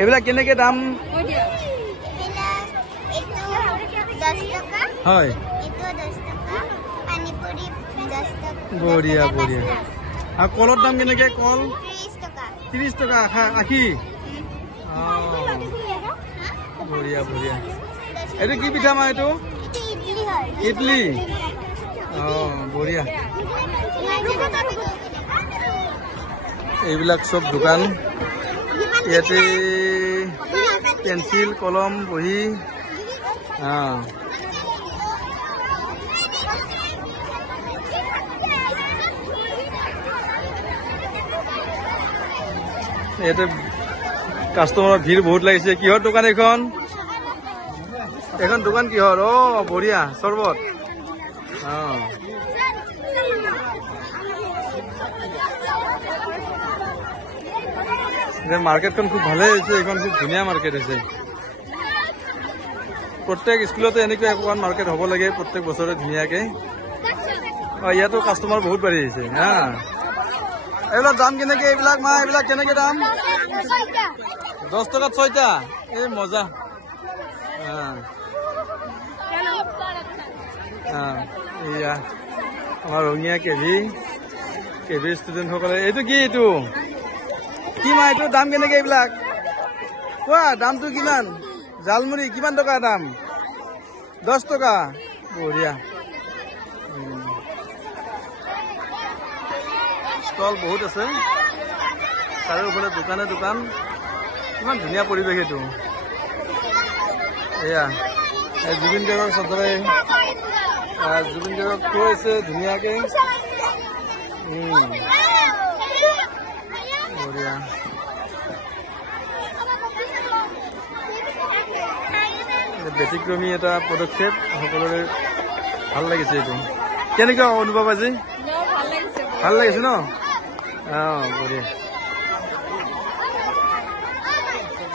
এইবিলাক কেনেকে দাম? হয়, বঢ়িয়া বঢ়িয়া। আৰু কলৰ দাম কেনেকে? কল 30 টকা আখি। বঢ়িয়া বঢ়িয়া। এইটো কি পিঠা মা? এইটো ইডলি। বঢ়িয়া। এইবিলাক চব দোকান। ইয়াতে পেঞ্চিল, কলম, বহি। ইয়াতে কাষ্টমাৰৰ ভিৰ বহুত লাগিছে। কিহৰ দোকান এইখন? এখন দোকান কিহৰ? বঢ়িয়া, চৰবত। মাৰ্কেটখন খুব ভালে হৈছে। এইখন খুব ধুনীয়া মাৰ্কেট হৈছে। প্ৰত্যেক স্কুলতে এনেকুৱা এখন মাৰ্কেট হ'ব লাগে প্ৰত্যেক বছৰে ধুনীয়াকে। ইয়াতো কাষ্টমাৰ বহুত বাঢ়ি আহিছে। এইবিলাক দাম কেনেকে? এইবিলাক মা, এইবিলাক কেনেকে দাম? 10 টকাত 6টা। এই মজা। এয়া আমাৰ ৰঙিয়া কেভি ষ্টুডেণ্টসকলে। এইটো কি? এইটো কি মা? এইটো দাম কেনেকে? এইবিলাক কোৱা, দামটো কিমান? জালমুড়ি কিমান টকা দাম? 10 টকা। বঢ়িয়া। ষ্টল বহুত আছে চাৰিওফালে, দোকানে দোকান। কিমান ধুনীয়া পৰিৱেশ এইটো। এয়া জুবিন গাৰ্গৰ চদৰে জুবিন গাৰ্গক থৈছে ধুনীয়াকে। বঢ়িয়া। ব্যতিক্ৰমী এটা পদক্ষেপ, সকলোৰে ভাল লাগিছে এইটো। কেনেকুৱা অনুভৱ আজি? ভাল লাগিছে ন? বঢ়িয়া।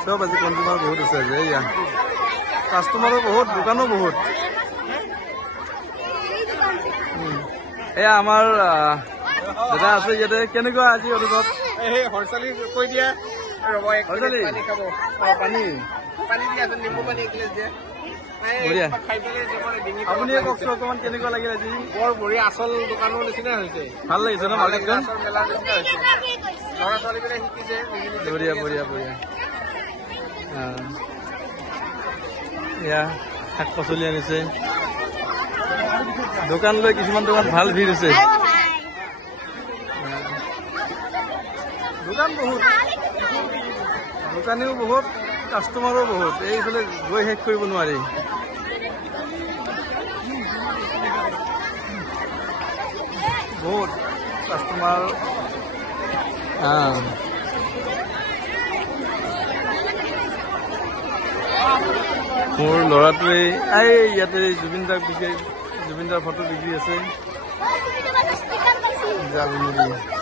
চব আজি কনজিউমাৰ বহুত আছে আজি। এয়া কাষ্টমাৰো বহুত, দোকানো বহুত। এয়া আমাৰ দাদা আছে ইয়াতে। কেনেকুৱা আজি অনুভৱ? কৈ দিয়া। আপুনি কওকচোন অকমান, কেনেকুৱা লাগিল আজি? বৰ বঢ়িয়া, আচল দোকানৰ নিচিনা হৈছে। ভাল লাগিছে ন মাৰ্কেটখন? মেলাৰ নিচিনা হৈছে। ল'ৰা ছোৱালীবোৰে শিকিছে। বঢ়িয়া বঢ়িয়া বঢ়িয়া। এয়া শাক পাচলি আনিছে। দোকান লৈ কিছুমান দোকান ভাল ভিৰ হৈছে। দোকান বহুত, দোকানীও বহুত, কাষ্টমাৰো বহুত। এইফালে গৈ শেষ কৰিব নোৱাৰি। বহুত কাষ্টমাৰ। মোৰ ল'ৰাটোৱে ইয়াতে জুবিনদাৰ ফটো বিক্ৰী আছে। জালমুড়ি।